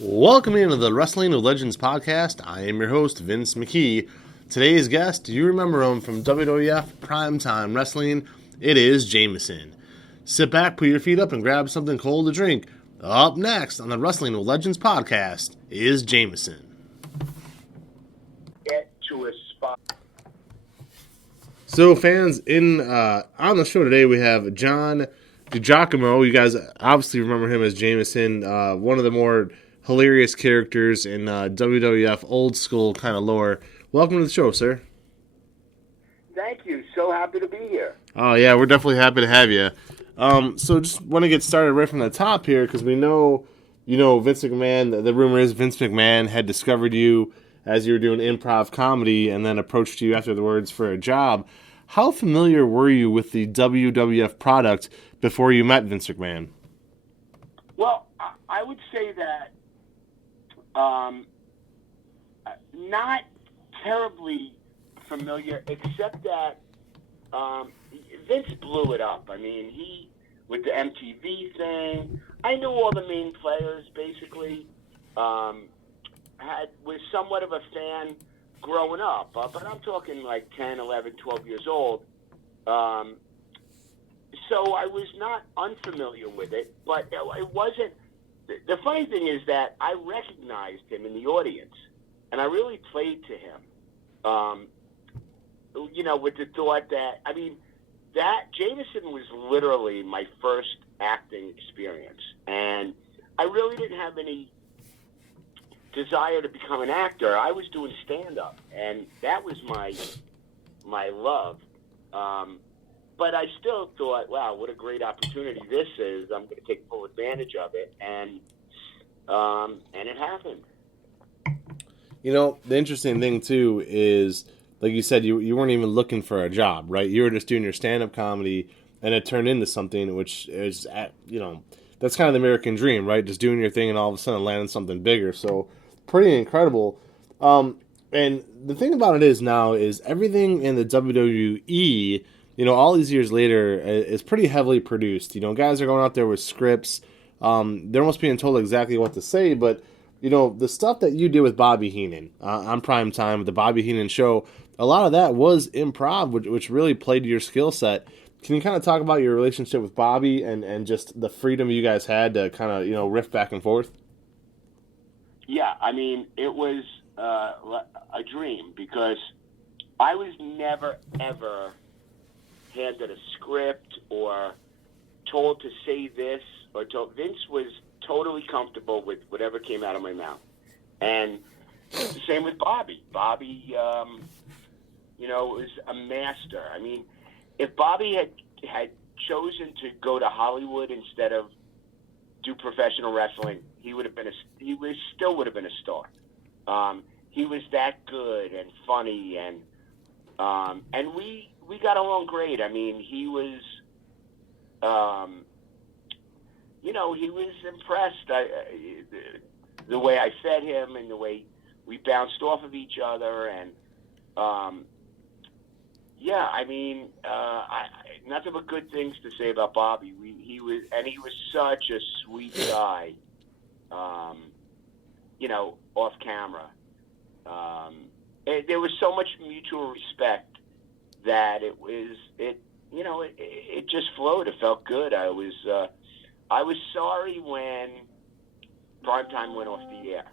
Welcome into the Wrestling with Legends podcast. I am your host, Vince McKee. Today's guest, you remember him from WWF Primetime Wrestling. It is Jameson. Sit back, put your feet up, and grab something cold to drink. Up next on the Wrestling with Legends podcast is Jameson. Get to a spot. So, fans, on the show today we have John DiGiacomo. You guys obviously remember him as Jameson, one of the more hilarious characters in WWF old school kind of lore. Welcome to the show, sir. Thank you. So happy to be here. Oh, yeah, we're definitely happy to have you. So just want to get started right from the top here because we know, Vince McMahon, the rumor is Vince McMahon had discovered you as you were doing improv comedy and then approached you afterwards for a job. How familiar were you with the WWF product before you met Vince McMahon? Well, I would say that not terribly familiar, except that Vince blew it up. I mean, he, with the MTV thing, I knew all the main players, basically. Was somewhat of a fan growing up, but I'm talking like 10, 11, 12 years old. So I was not unfamiliar with it, but it wasn't. The funny thing is that I recognized him in the audience, and I really played to him. With the thought that, that Jameson was literally my first acting experience, and I really didn't have any desire to become an actor. I was doing stand-up, and that was my love. But I still thought, wow, what a great opportunity this is. I'm going to take full advantage of it, and it happened. The interesting thing, too, is, like you said, you weren't even looking for a job, right? You were just doing your stand-up comedy, and it turned into something which is, that's kind of the American dream, right? Just doing your thing and all of a sudden landing something bigger. So, pretty incredible. And the thing about it is now is everything in the WWE, all these years later, is pretty heavily produced. Guys are going out there with scripts. They're almost being told exactly what to say, but the stuff that you did with Bobby Heenan on Primetime, with the Bobby Heenan show, a lot of that was improv, which really played to your skill set. Can you kind of talk about your relationship with Bobby and just the freedom you guys had to kind of, riff back and forth? Yeah, it was a dream because I was never, ever handed a script or told to say this or told. Vince was totally comfortable with whatever came out of my mouth. And same with Bobby. Bobby, was a master. If Bobby had chosen to go to Hollywood instead of do professional wrestling, he still would have been a star. He was that good and funny, and we got along great. He was, he was impressed. The way I fed him and the way we bounced off of each other, and nothing but good things to say about Bobby. He was such a sweet guy. Off camera. There was so much mutual respect that it just flowed. It felt good. I was sorry when Primetime went off the air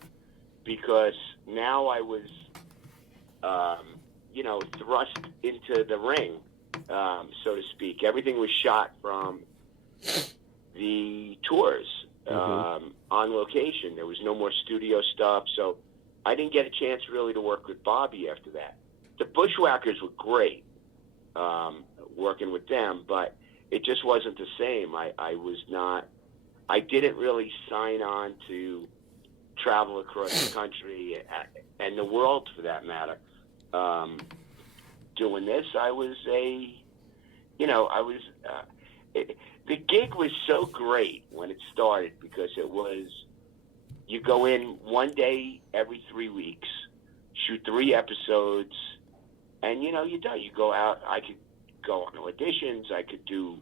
because now I was, thrust into the ring, so to speak. Everything was shot from the tours on location. There was no more studio stuff, so I didn't get a chance really to work with Bobby after that. The Bushwhackers were great working with them, but it just wasn't the same. I didn't really sign on to travel across the country and the world for that matter. Doing this, the gig was so great when it started because it was, you go in one day every 3 weeks, shoot 3 episodes, and you're done. You go out. I could go on auditions. I could do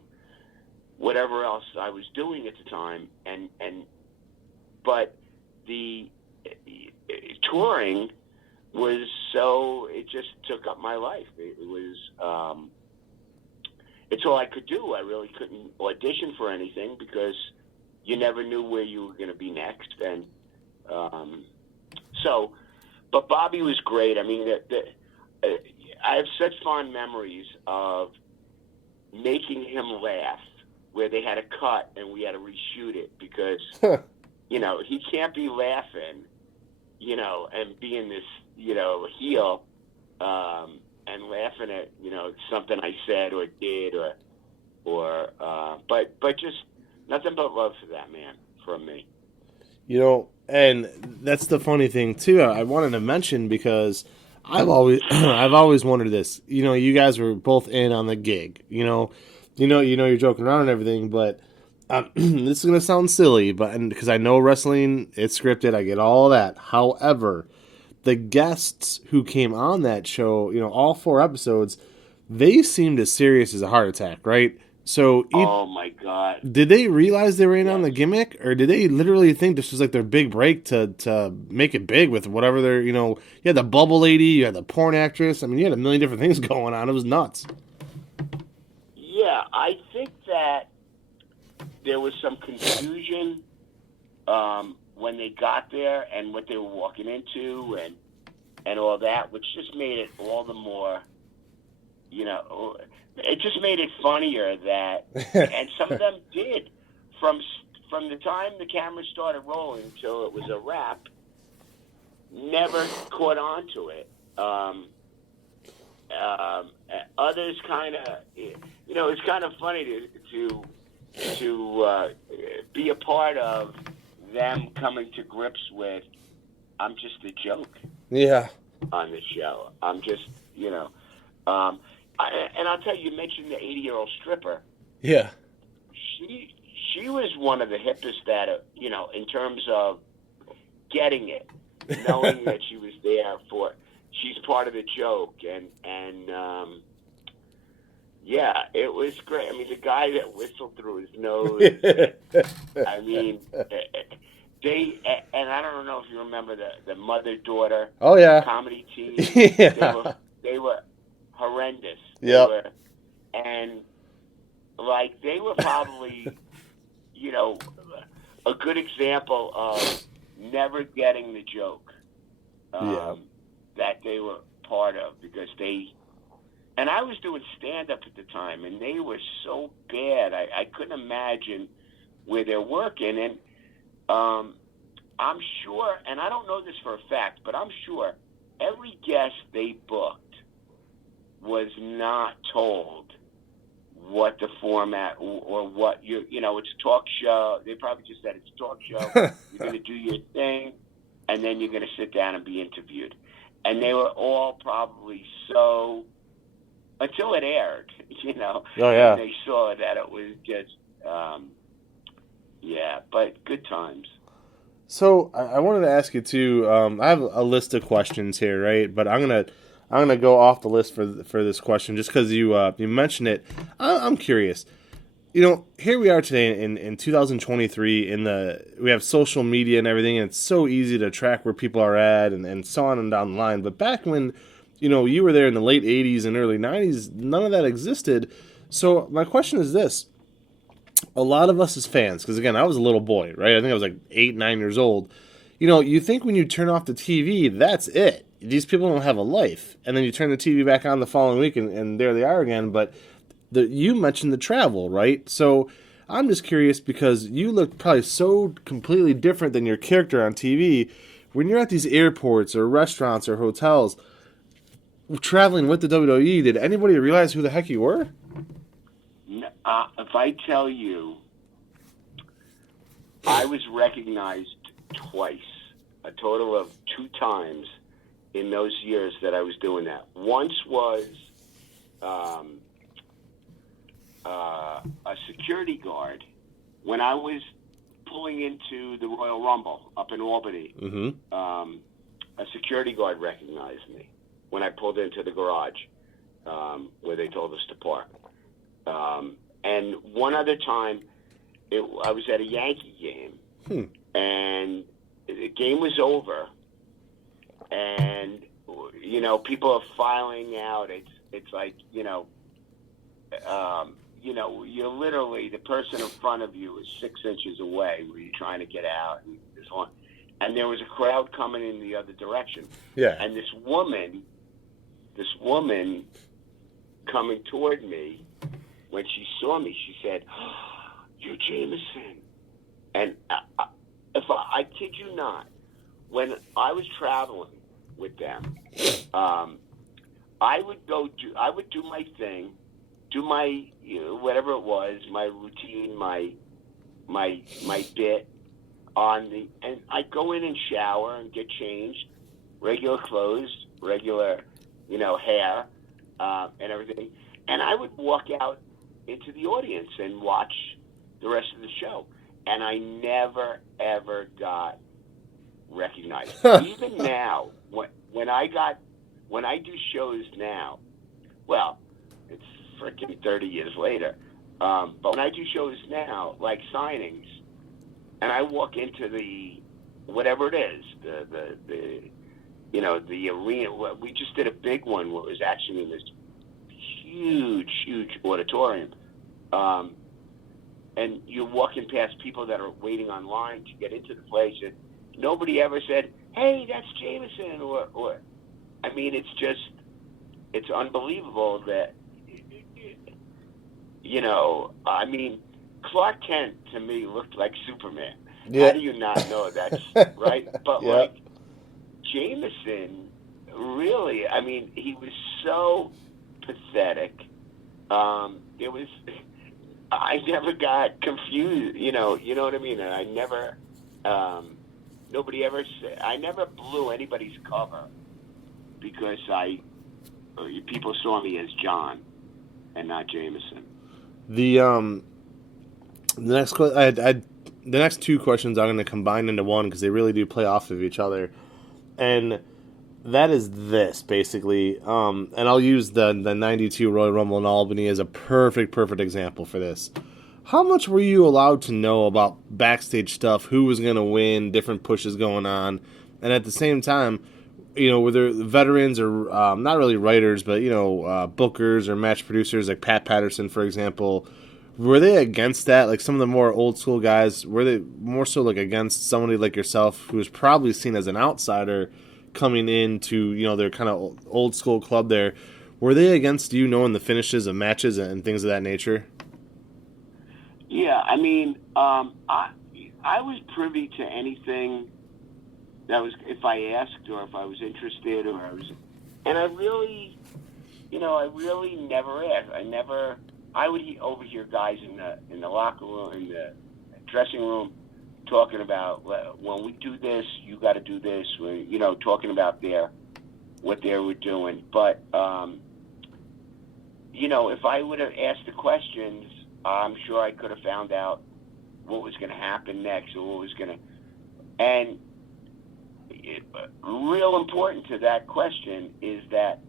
whatever else I was doing at the time, but the touring was so, it just took up my life. It was, it's all I could do. I really couldn't audition for anything because you never knew where you were going to be next. And but Bobby was great. I mean, I have such fond memories of making him laugh, where they had a cut and we had to reshoot it because, he can't be laughing, and being this, heel, and laughing at, something I said or did but just nothing but love for that man from me. And that's the funny thing too. I wanted to mention because I've always wondered this. You guys were both in on the gig. You're joking around and everything, but this is gonna sound silly, but because I know wrestling, it's scripted. I get all that. However, the guests who came on that show, all 4 episodes, they seemed as serious as a heart attack, right? So, oh my God! Did they realize they were in on the gimmick, or did they literally think this was like their big break to make it big with whatever they're, you had the bubble lady, you had the porn actress. I mean, you had a million different things going on. It was nuts. Yeah, I think that there was some confusion when they got there and what they were walking into and all that, which just made it all the more, it just made it funnier that, and some of them did, from the time the camera started rolling until it was a wrap, never caught on to it. Others kind of, it's kind of funny to be a part of them coming to grips with, I'm just a joke. Yeah. On the show, I'm just, and I'll tell you, you mentioned the 80-year-old stripper. Yeah. She was one of the hippest that, in terms of getting it, knowing that she was there she's part of the joke, and yeah, it was great. I mean, the guy that whistled through his nose. I mean, and I don't know if you remember the mother-daughter. Oh yeah. Comedy team. Yeah. They were horrendous. Yeah. And they were probably, a good example of never getting the joke that they were part of, because and I was doing stand-up at the time, and they were so bad. I couldn't imagine where they're working. And I'm sure, and I don't know this for a fact, but I'm sure every guest they booked was not told what the format or what it's a talk show. They probably just said it's a talk show. You're going to do your thing, and then you're going to sit down and be interviewed. And they were all probably so, until it aired, Oh, yeah. And they saw that it was just, but good times. So I wanted to ask you too. I have a list of questions here, right? But I'm gonna go off the list for this question just because you mentioned it. I'm curious. Here we are today in 2023. We have social media and everything, and it's so easy to track where people are at and so on and down the line. But back when you were there in the late 80s and early 90s, none of that existed. So my question is this. A lot of us as fans, because again, I was a little boy, right? I think I was like 8, 9 years old. You think when you turn off the TV, that's it. These people don't have a life. And then you turn the TV back on the following week, and there they are again. But you mentioned the travel, right? So I'm just curious, because you look probably so completely different than your character on TV. When you're at these airports or restaurants or hotels, traveling with the WWE, did anybody realize who the heck you were? If I tell you, I was recognized twice, a total of 2 times in those years that I was doing that. Once was a security guard when I was pulling into the Royal Rumble up in Albany. Mm-hmm. A security guard recognized me when I pulled into the garage where they told us to park. And one other time, I was at a Yankee game, and game was over, and people are filing out. It's like you're literally, the person in front of you is 6 inches away where you're trying to get out, and this one, and there was a crowd coming in the other direction. Yeah. And this woman coming toward me, when she saw me, she said, "Oh, you're Jameson." And I kid you not, when I was traveling with them, I would do my thing, do my whatever it was, my routine, my bit and I'd go in and shower and get changed, regular clothes, regular hair, and everything, and I would walk out into the audience and watch the rest of the show, and I never ever got recognized. Even now, when I do shows now, well, it's freaking 30 years later, but when I do shows now, like signings, and I walk into the whatever it is, the arena. We just did a big one where it was actually in this huge auditorium, and you're walking past people that are waiting online to get into the place, and nobody ever said, "Hey, that's Jameson," or I mean, it's unbelievable that, I mean, Clark Kent to me looked like Superman. Yeah. How do you not know that's right? But yeah. Like Jameson, really, I mean, he was so pathetic. I never got confused, you know what I mean? And I never, nobody ever said, I never blew anybody's cover because people saw me as John and not Jameson. The next two questions I'm going to combine into one because they really do play off of each other, and that is this basically. And I'll use the '92 Royal Rumble in Albany as a perfect example for this. How much were you allowed to know about backstage stuff? Who was going to win? Different pushes going on, and at the same time, were there veterans or not really writers, but bookers or match producers like Pat Patterson, for example? Were they against that? Like some of the more old school guys, were they more so like against somebody like yourself who was probably seen as an outsider coming into, their kind of old school club there? Were they against you knowing the finishes of matches and things of that nature? Yeah, I mean, I was privy to anything that was, if I asked or if I was interested and I really never asked. I would overhear guys in the locker room, in the dressing room, talking about, when we do this, you got to do this. Talking about what they were doing. But if I would have asked the questions, I'm sure I could have found out what was going to happen next, or what was going to. And real important to that question is that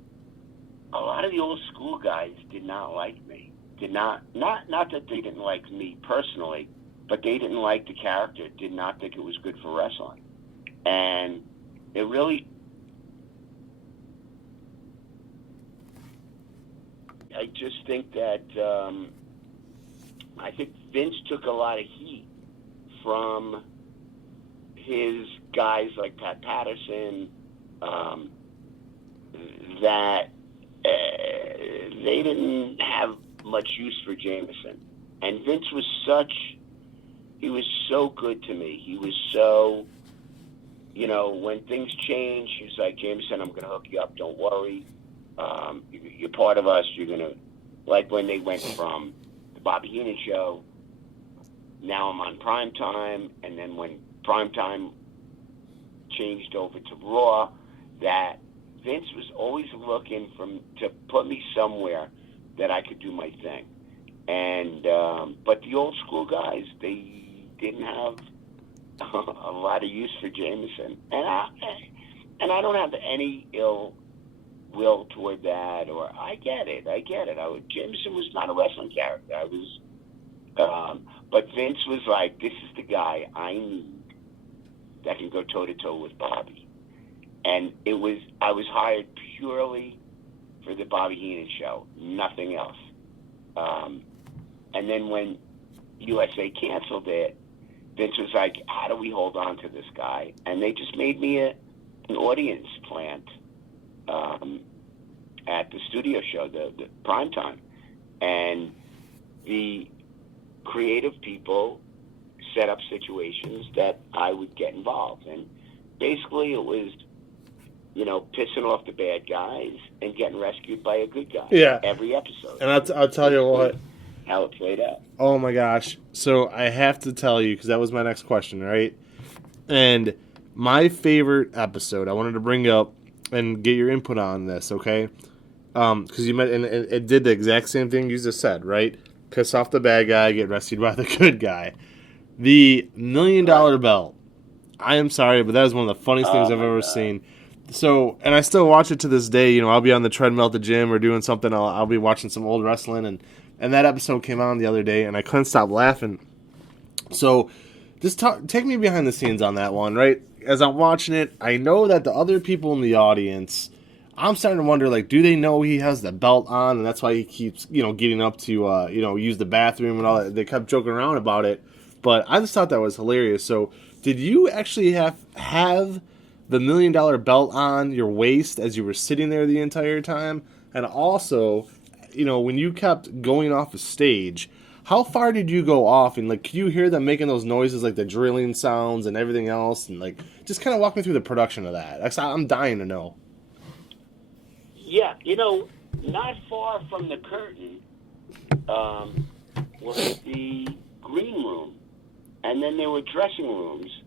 a lot of the old school guys did not like me. Not that they didn't like me personally, but they didn't like the character, did not think it was good for wrestling. And it really, I just think that, I think Vince took a lot of heat from his guys like Pat Patterson, that they didn't have much use for Jameson. And Vince was he was so good to me. He was so, when things change, he was like, "Jameson, I'm going to hook you up. Don't worry. You're part of us. You're going to," like when they went from the Bobby Heenan show, now I'm on Primetime, and then when Primetime changed over to Raw, that Vince was always looking to put me somewhere that I could do my thing. And but the old school guys, they didn't have a lot of use for Jameson. And I don't have any ill will toward that, or I get it. Jameson was not a wrestling character. But Vince was like, "This is the guy I need that can go toe-to-toe with Bobby. And I was hired purely for the Bobby Heenan show, nothing else. And then when USA canceled it, Vince was like, how do we hold on to this guy? And they just made me an audience plant at the studio show, the primetime. And the creative people set up situations that I would get involved. And basically it was, pissing off the bad guys and getting rescued by a good guy. Yeah. Every episode. And I'll tell you what. How it played out. Oh my gosh. So I have to tell you, because that was my next question, right? And my favorite episode I wanted to bring up and get your input on this, okay? Because you and it did the exact same thing you just said, right? Piss off the bad guy, get rescued by the good guy. The $1 million belt. I am sorry, but that is one of the funniest things I've ever seen. So, and I still watch it to this day. I'll be on the treadmill at the gym or doing something. I'll be watching some old wrestling, and that episode came on the other day, and I couldn't stop laughing. So, just take me behind the scenes on that one, right? As I'm watching it, I know that the other people in the audience, I'm starting to wonder, like, do they know he has the belt on, and that's why he keeps, getting up to, use the bathroom and all that. They kept joking around about it, but I just thought that was hilarious. So, did you actually have the $1 million belt on your waist as you were sitting there the entire time? And also, when you kept going off the stage, how far did you go off? And, like, could you hear them making those noises, like the drilling sounds and everything else? And, like, just kind of walk me through the production of that. I'm dying to know. Yeah, not far from the curtain was the green room. And then there were dressing rooms.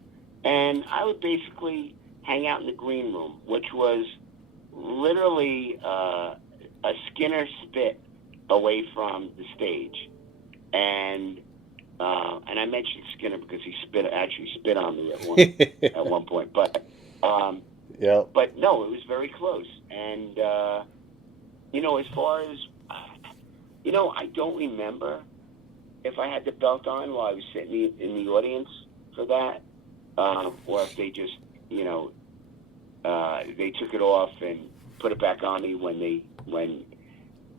And I would basically hang out in the green room, which was literally a Skinner spit away from the stage. And I mentioned Skinner because he actually spit on me at one point. But yeah. But no, it was very close. And as far as I don't remember if I had the belt on while I was sitting in the audience for that, or if they just they took it off and put it back on me when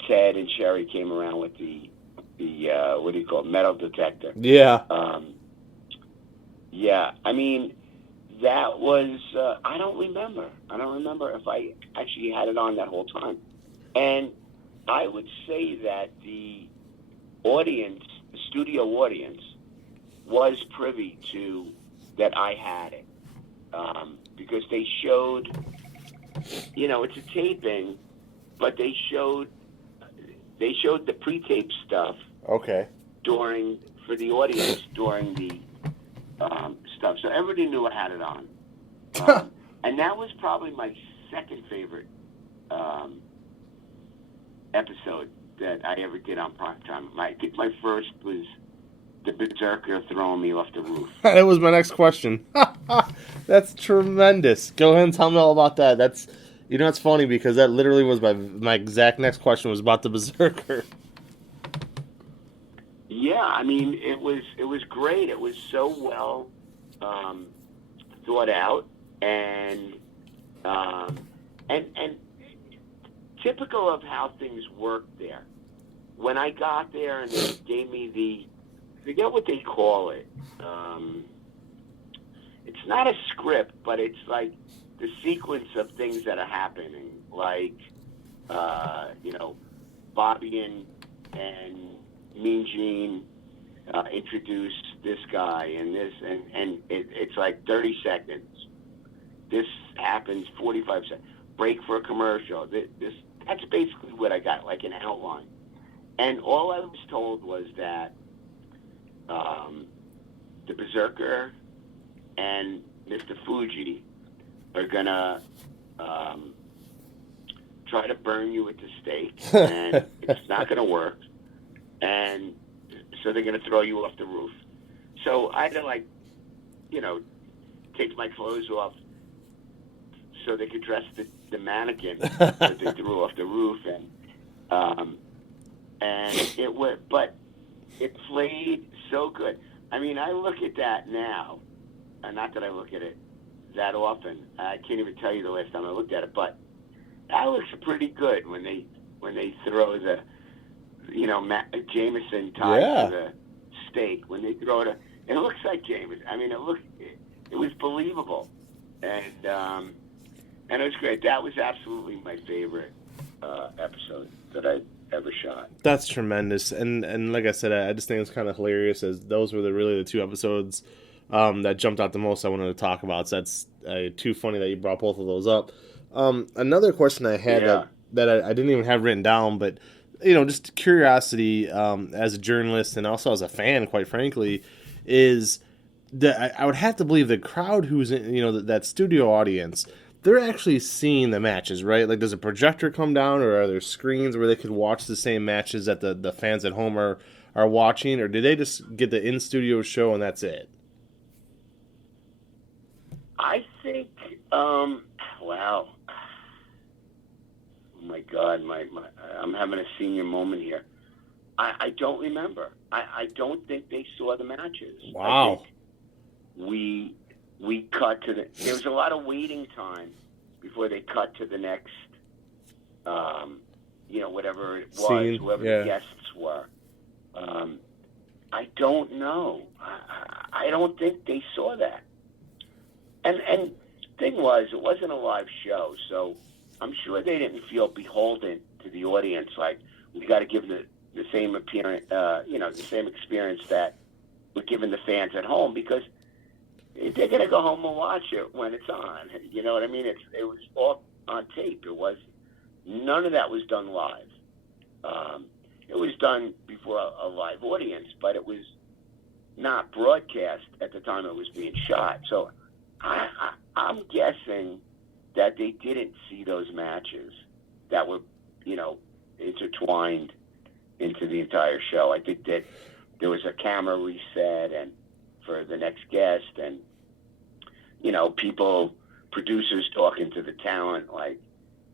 Ted and Sherry came around with the what do you call it, metal detector. Yeah. Yeah. I mean, that was I don't remember if I actually had it on that whole time. And I would say that the audience, the studio audience, was privy to that I had it. Because they showed, it's a taping, but they showed the pre-tape stuff. Okay. For the audience during the stuff, so everybody knew I had it on. And that was probably my second favorite episode that I ever did on primetime. I think my first was the Berserker throwing me off the roof. That was my next question. That's tremendous. Go ahead and tell me all about that. That's, it's funny because that literally was my exact next question was about the Berserker. Yeah, I mean, it was great. It was so well thought out and typical of how things worked there. When I got there and they gave me I forget what they call it. It's not a script, but it's like the sequence of things that are happening. Like, Bobby and Mean Gene introduce this guy and this, and it's like 30 seconds. This happens 45 seconds. Break for a commercial. That's basically what I got, like an outline. And all I was told was that the Berserker and Mr. Fuji are gonna try to burn you at the stake, and it's not gonna work. And so they're gonna throw you off the roof. So I had to take my clothes off so they could dress the mannequin that they threw off the roof, and it went, but it played so good. I mean, I look at that now, not that I look at it that often. I can't even tell you the last time I looked at it, but that looks pretty good when they throw the, Jameson tied to the stake. When they throw it, it looks like Jameson. I mean, it was believable, and it was great. That was absolutely my favorite episode that I ever shot. That's tremendous, and like I said, I just think it's kind of hilarious, as those were really the two episodes that jumped out the most I wanted to talk about. So that's too funny that you brought both of those up. Another question I had that I didn't even have written down, but just curiosity as a journalist and also as a fan, quite frankly, is that I would have to believe the crowd who's in, that studio audience, they're actually seeing the matches, right? Like, does a projector come down, or are there screens where they could watch the same matches that the fans at home are watching, or do they just get the in-studio show and that's it? I think, wow. Oh my God, I'm having a senior moment here. I don't remember. I don't think they saw the matches. Wow. I think we cut to there was a lot of waiting time before they cut to the next, whatever it was, scene, whoever the guests were. I don't know. I don't think they saw that. And thing was, it wasn't a live show, so I'm sure they didn't feel beholden to the audience. Like, we got to give the same appearance, the same experience that we're giving the fans at home, because they're gonna go home and watch it when it's on. You know what I mean? It was all on tape. None of that was done live. It was done before a live audience, but it was not broadcast at the time it was being shot. So I'm guessing that they didn't see those matches that were, intertwined into the entire show. I think that there was a camera reset and for the next guest, and producers talking to the talent like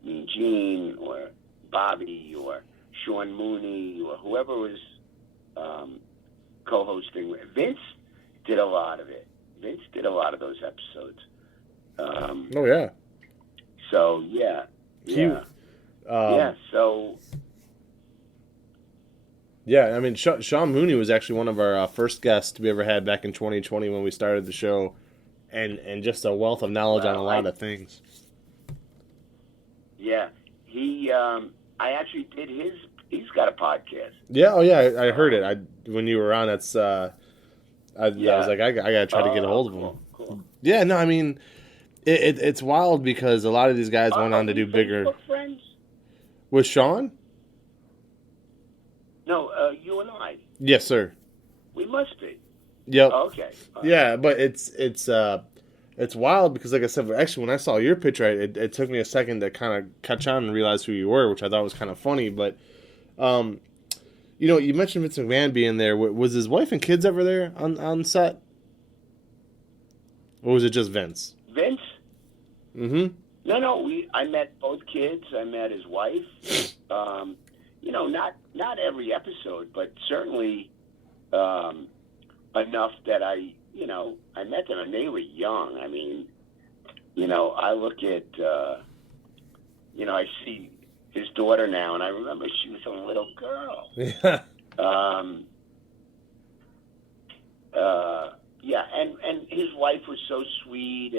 Mean Gene or Bobby or Sean Mooney or whoever was co-hosting with. Vince did a lot of it. Vince did a lot of those episodes. Oh yeah. So yeah. So. Yeah, I mean, Sean Mooney was actually one of our first guests we ever had back in 2020 when we started the show, and just a wealth of knowledge on a lot of things. Yeah, I actually did he's got a podcast. Yeah, oh yeah, I heard it. When you were on, I was like, I gotta try to get a hold of him. Cool. Yeah, no, I mean, it's wild because a lot of these guys went on to do bigger. Facebook friends? With Sean? No, you and I. Yes, sir. We must be. Yep. Okay. Yeah, but it's wild because, like I said, actually, when I saw your picture, it took me a second to kind of catch on and realize who you were, which I thought was kind of funny. But, you mentioned Vince McMahon being there. Was his wife and kids ever there on set? Or was it just Vince? Vince? Mm-hmm. No. I met both kids. I met his wife. Not every episode, but certainly enough that I met them and they were young. I mean, I look at, I see his daughter now, and I remember she was a little girl. Yeah. And his wife was so sweet,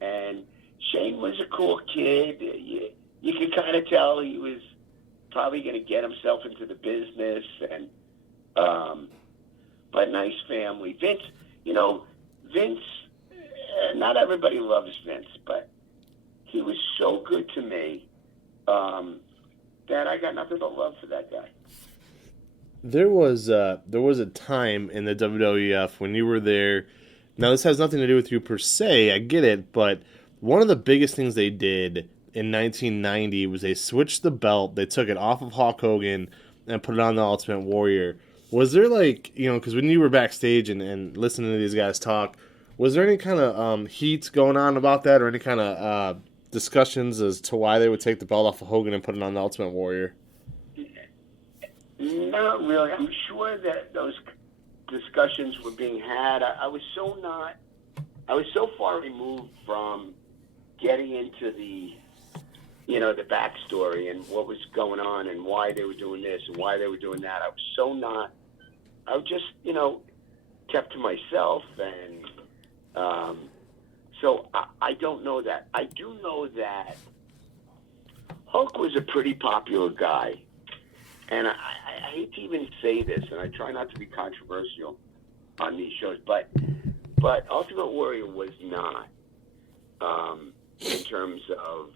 and Shane was a cool kid. You could kind of tell he was probably going to get himself into the business, and but nice family. Vince, not everybody loves Vince, but he was so good to me that I got nothing but love for that guy. There was a time in the WWF when you were there. Now, this has nothing to do with you per se, I get it, but one of the biggest things they did in 1990 was they switched the belt. They took it off of Hulk Hogan and put it on the Ultimate Warrior. Was there, because when you were backstage and listening to these guys talk, was there any kind of heat going on about that, or any kind of discussions as to why they would take the belt off of Hogan and put it on the Ultimate Warrior? Not really. I'm sure that those discussions were being had. I was so not I was so far removed from getting into the backstory and what was going on and why they were doing this and why they were doing that. I was just, kept to myself. And so I don't know that. I do know that Hulk was a pretty popular guy. And I hate to even say this, and I try not to be controversial on these shows, but Ultimate Warrior was not, in terms of,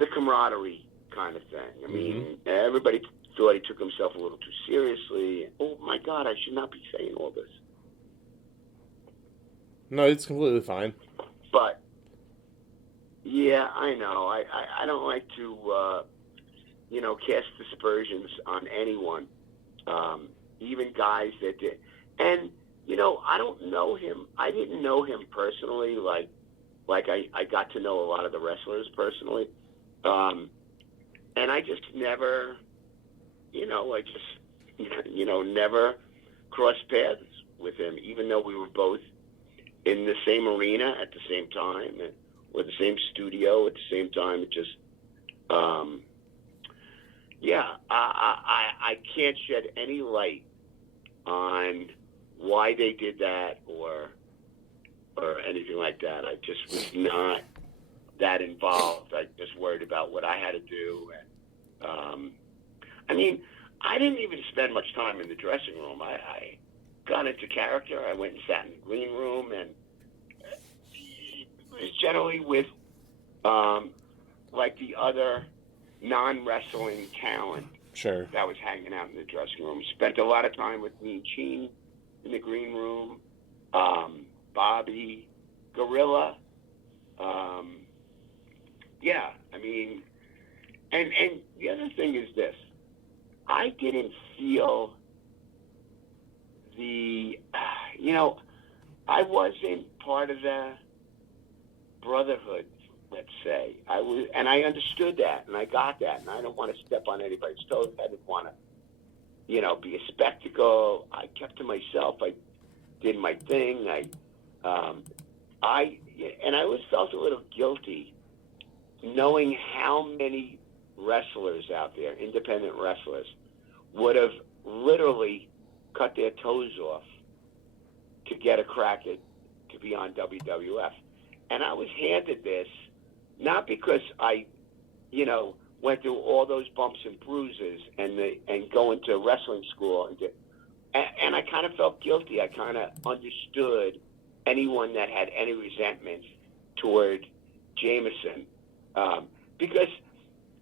the camaraderie kind of thing. I mean, everybody thought he took himself a little too seriously. Oh, my God, I should not be saying all this. No, it's completely fine. But, yeah, I know. I don't like to, cast aspersions on anyone, even guys that did. And, I don't know him. I didn't know him personally like I got to know a lot of the wrestlers personally. And I just never, never crossed paths with him, even though we were both in the same arena at the same time, or the same studio at the same time. It just, I can't shed any light on why they did that or anything like that. I just was not that involved. I just worried about what I had to do. And I didn't even spend much time in the dressing room. I got into character. I went and sat in the green room, and it was generally with the other non-wrestling talent. Sure. That was hanging out in the dressing room. Spent a lot of time with Mean Gene in the green room, Bobby, Gorilla. And the other thing is this. I didn't feel I wasn't part of the brotherhood, let's say. And I understood that, and I got that, and I don't want to step on anybody's toes. I didn't want to, be a spectacle. I kept to myself. I did my thing. I always felt a little guilty knowing how many wrestlers out there, independent wrestlers, would have literally cut their toes off to get a crack at to be on WWF. And I was handed this not because I, went through all those bumps and bruises and going to wrestling school and I kind of felt guilty. I kind of understood anyone that had any resentment toward Jameson, because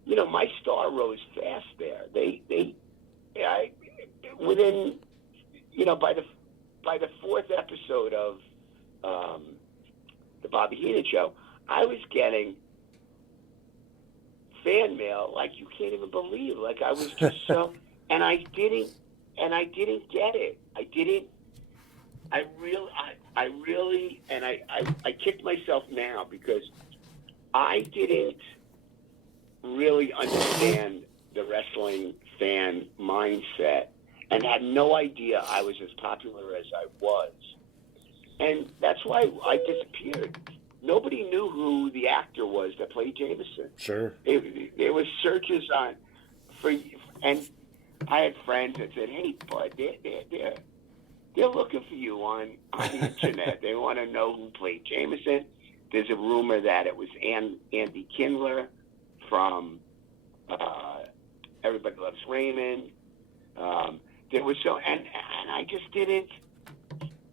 my star rose fast there. Within by the fourth episode of the Bobby Heenan show, I was getting fan mail like you can't even believe. Like I was just so, and I didn't get it. I kicked myself now because I didn't really understand the wrestling fan mindset and had no idea I was as popular as I was. And that's why I disappeared. Nobody knew who the actor was that played Jameson. Sure. There was searches and I had friends that said, "Hey, bud, they're looking for you on the internet. They want to know who played Jameson." There's a rumor that it was Andy Kindler from Everybody Loves Raymond. There was and I just didn't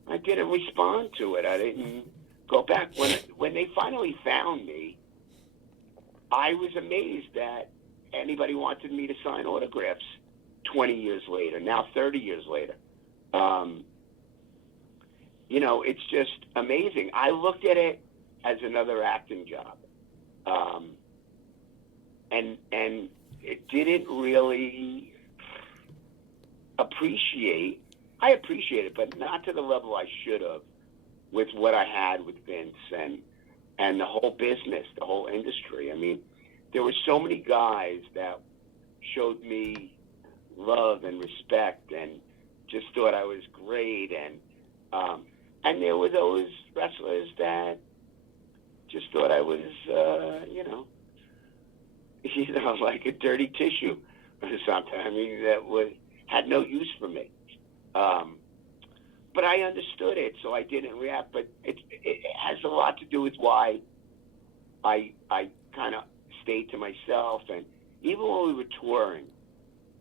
respond to it. I didn't go back. When they finally found me, I was amazed that anybody wanted me to sign autographs 20 years later, now 30 years later. It's just amazing. I looked at it as another acting job. And it didn't really I appreciate it, but not to the level I should have with what I had with Vince and the whole business, the whole industry. I mean, there were so many guys that showed me love and respect and just thought I was great. And And there were those wrestlers that just thought I was, like a dirty tissue or something. I mean, had no use for me. But I understood it, so I didn't react. But it has a lot to do with why I kind of stayed to myself. And even when we were touring,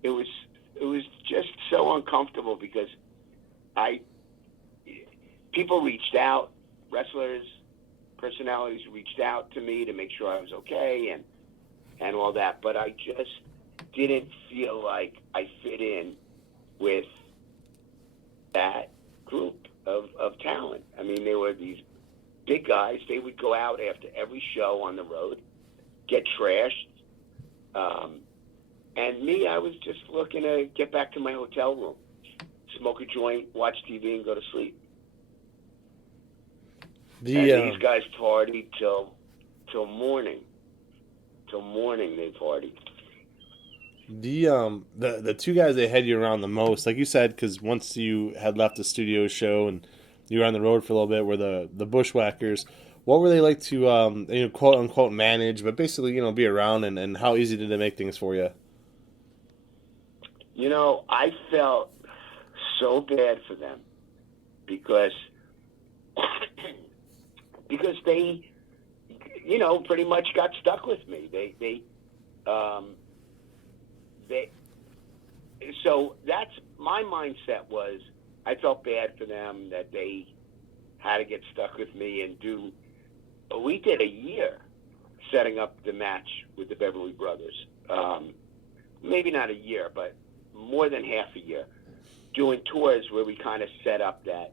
it was just so uncomfortable because people reached out, wrestlers, personalities reached out to me to make sure I was okay and all that. But I just didn't feel like I fit in with that group of talent. I mean, there were these big guys. They would go out after every show on the road, get trashed. And me, I was just looking to get back to my hotel room, smoke a joint, watch TV, and go to sleep. These guys partied till morning. Till morning they partied. The two guys that had you around the most, like you said, because once you had left the studio show and you were on the road for a little bit, were the Bushwhackers. What were they like to quote unquote manage, but basically be around, and how easy did they make things for you? I felt so bad for them because they pretty much got stuck with me. So that's my mindset was I felt bad for them that they had to get stuck with me and do. We did a year setting up the match with the Beverly Brothers. Maybe not a year, but more than half a year, doing tours where we kind of set up that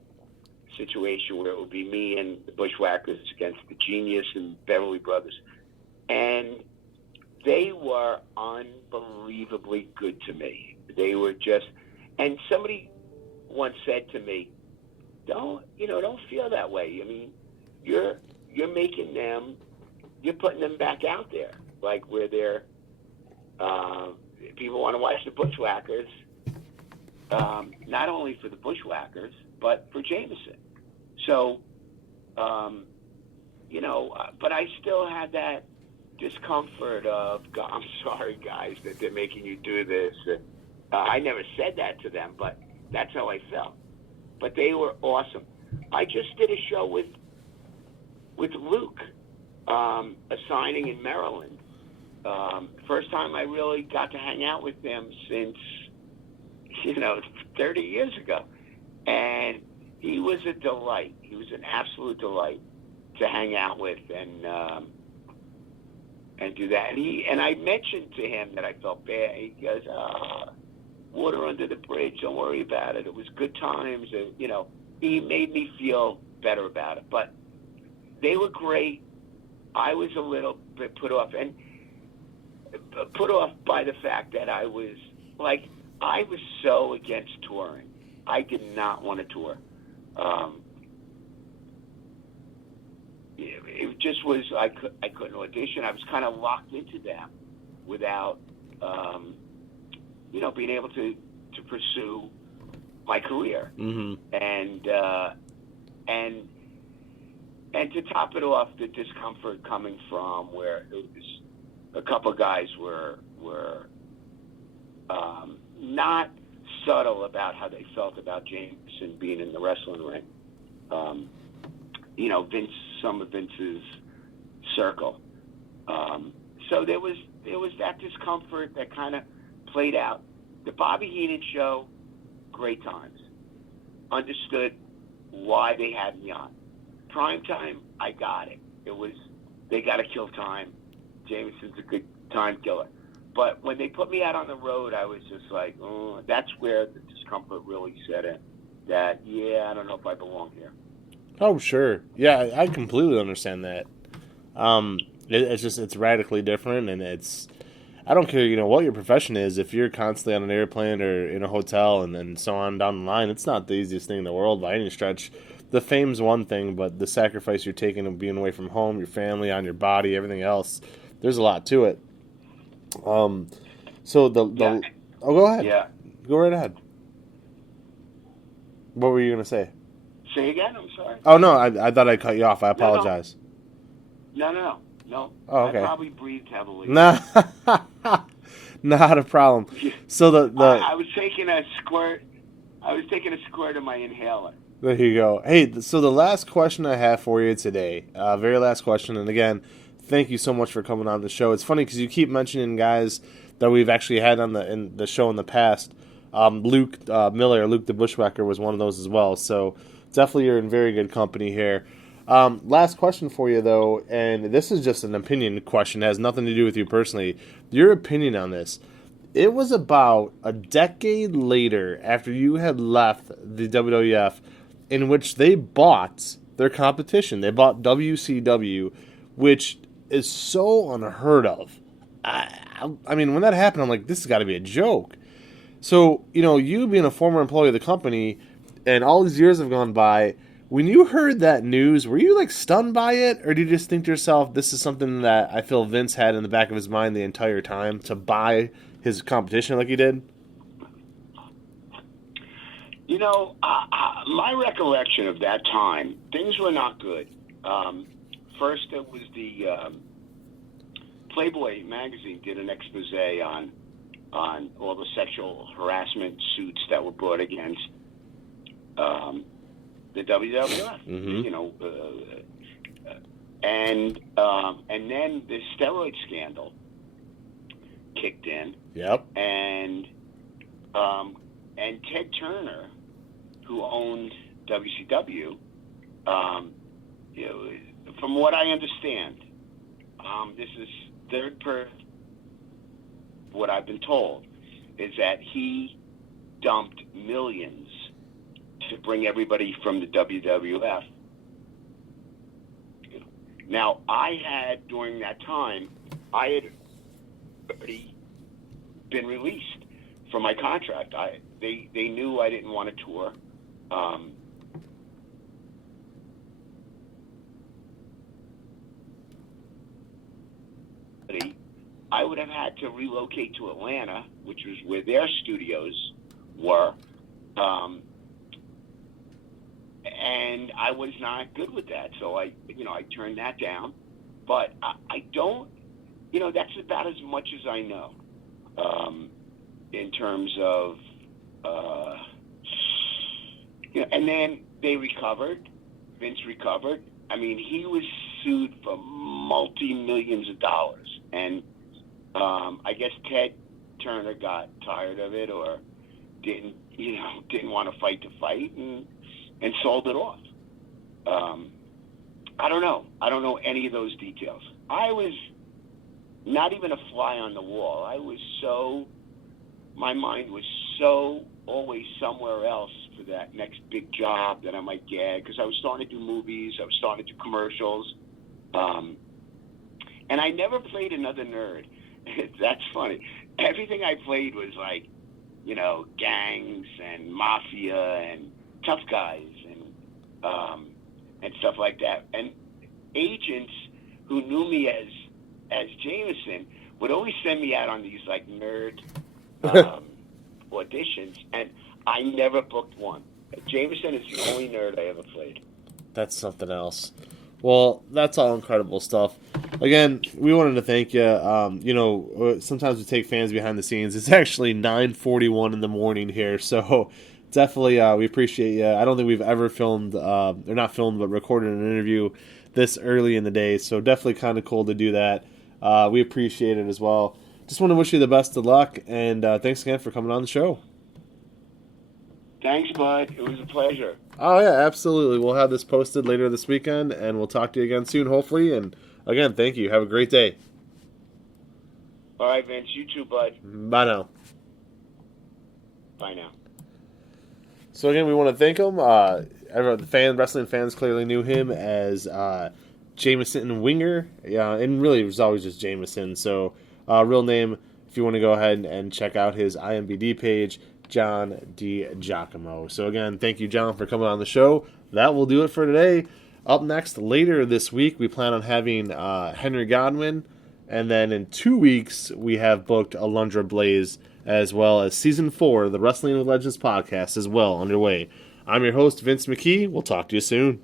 situation where it would be me and the Bushwhackers against the Genius and Beverly Brothers. And they were unbelievably good to me. They were just, and somebody once said to me, don't feel that way. I mean, you're making them, you're putting them back out there, like where they're, people want to watch the Bushwhackers, not only for the Bushwhackers, but for Jameson. So, but I still had that discomfort of, I'm sorry, guys, that they're making you do this. I never said that to them, but that's how I felt. But they were awesome. I just did a show with Luke, a signing in Maryland. First time I really got to hang out with him since, 30 years ago. And he was a delight. He was an absolute delight to hang out with and do that. And I mentioned to him that I felt bad. He goes, water under the bridge, don't worry about it. It was good times. And, he made me feel better about it. But they were great. I was a little bit put off by the fact that I was so against touring. I did not want to tour. It just was, I couldn't audition. I was kind of locked into them without, being able to pursue my career. Mm-hmm. And to top it off, the discomfort coming from where it was a couple guys were not subtle about how they felt about Jameson being in the wrestling ring. Some of Vince's circle. So there was that discomfort that kind of played out. The Bobby Heenan show, great times. Understood why they had me on. Prime time, I got it. It was, they got to kill time. Jameson's a good time killer. But when they put me out on the road, I was just like, oh, that's where the discomfort really set in. That, I don't know if I belong here. Oh, sure. Yeah, I completely understand that. It's radically different, and I don't care, what your profession is. If you're constantly on an airplane or in a hotel and then so on down the line, it's not the easiest thing in the world by any stretch. The fame's one thing, but the sacrifice you're taking of being away from home, your family, on your body, everything else, there's a lot to it. Oh, go ahead. Yeah. Go right ahead. What were you going to say? Say again. I'm sorry. Oh no, I thought I cut you off. I apologize. No. Oh, okay. I probably breathed heavily. Nah, not a problem. So I was taking a squirt. I was taking a squirt of my inhaler. There you go. Hey, so the last question I have for you today, very last question, and again, thank you so much for coming on the show. It's funny because you keep mentioning guys that we've actually had on the show in the past. Luke Miller, Luke the Bushwhacker, was one of those as well. So definitely you're in very good company here. Last question for you, though, and this is just an opinion question. It has nothing to do with you personally. Your opinion on this. It was about a decade later after you had left the WWF in which they bought their competition. They bought WCW, which is so unheard of. I mean, when that happened, I'm like, this has got to be a joke. So, you being a former employee of the company, and all these years have gone by, when you heard that news, were you, stunned by it? Or did you just think to yourself, this is something that I feel Vince had in the back of his mind the entire time to buy his competition like he did? My recollection of that time, things were not good. First, it was the Playboy magazine did an expose on all the sexual harassment suits that were brought against the WWF. Mm-hmm. And then the steroid scandal kicked in. Yep. And Ted Turner, who owned WCW, from what I understand, this is third person. What I've been told is that he dumped millions to bring everybody from the WWF. Now, during that time, I had already been released from my contract. They knew I didn't want to tour. I would have had to relocate to Atlanta, which was where their studios were. And I was not good with that. So I turned that down. But I don't, that's about as much as I know in terms of, and then they recovered. Vince recovered. I mean, he was sued for multi-millions of dollars. And I guess Ted Turner got tired of it or didn't want to fight the fight and sold it off. I don't know. I don't know any of those details. I was not even a fly on the wall. My mind was so always somewhere else for that next big job that I might get, because I was starting to do movies, I was starting to do commercials, and I never played another nerd. That's funny. Everything I played was gangs and mafia and tough guys and stuff like that. And agents who knew me as Jameson would always send me out on these nerd auditions, and I never booked one. Jameson is the only nerd I ever played. That's something else. Well, that's all incredible stuff. Again, we wanted to thank you. Sometimes we take fans behind the scenes. It's actually 9:41 in the morning here, so definitely we appreciate you. I don't think we've ever filmed, or not filmed, but recorded an interview this early in the day, so definitely kind of cool to do that. We appreciate it as well. Just want to wish you the best of luck, and thanks again for coming on the show. Thanks, bud. It was a pleasure. Oh, yeah, absolutely. We'll have this posted later this weekend, and we'll talk to you again soon, hopefully. And again, thank you. Have a great day. All right, Vince. You too, bud. Bye now. Bye now. So again, we want to thank him. The wrestling fans clearly knew him as Jameson Winger. Yeah, and really it was always just Jameson. So real name, if you want to go ahead and check out his IMDb page, John D. Giacomo. So again, thank you, John, for coming on the show. That will do it for today. Up next, later this week, we plan on having Henry Godwin. And then in 2 weeks, we have booked Alundra Blaze, as well as Season 4 of the Wrestling with Legends podcast as well underway. I'm your host, Vince McKee. We'll talk to you soon.